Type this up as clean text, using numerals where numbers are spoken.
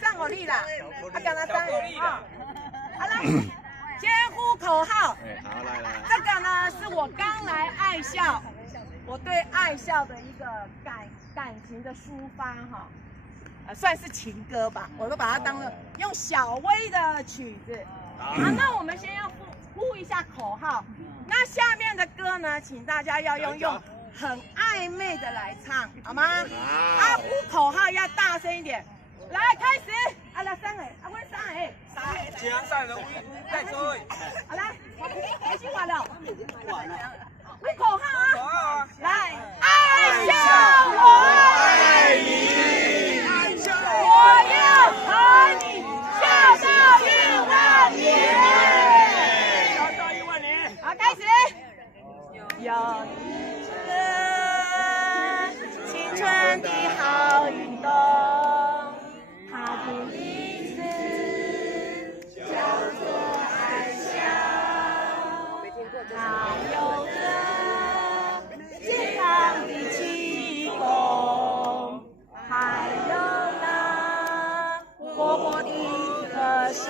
上火力啦，啊，刚才上啊，好了，先呼口号。哎，好，来。这个呢是我刚来爱校，我对爱校的一个感情的抒发哈，算是情歌吧，我都把它当做用小薇的曲子。好，那我们先要呼一下口号，那下面的歌呢，请大家要用很暧昧的来唱，好吗？啊，呼口号要大声一点。来，开始！啊，来3个，啊，我3个，江山人在追。好来，开心完了。呼口号啊！来，爱校我爱你，我要和你笑到10000年。笑到10000年。好，开始。有一个青春的好运动。它的名字叫做爱校，它有着健康的气功，还有那活泼的歌声。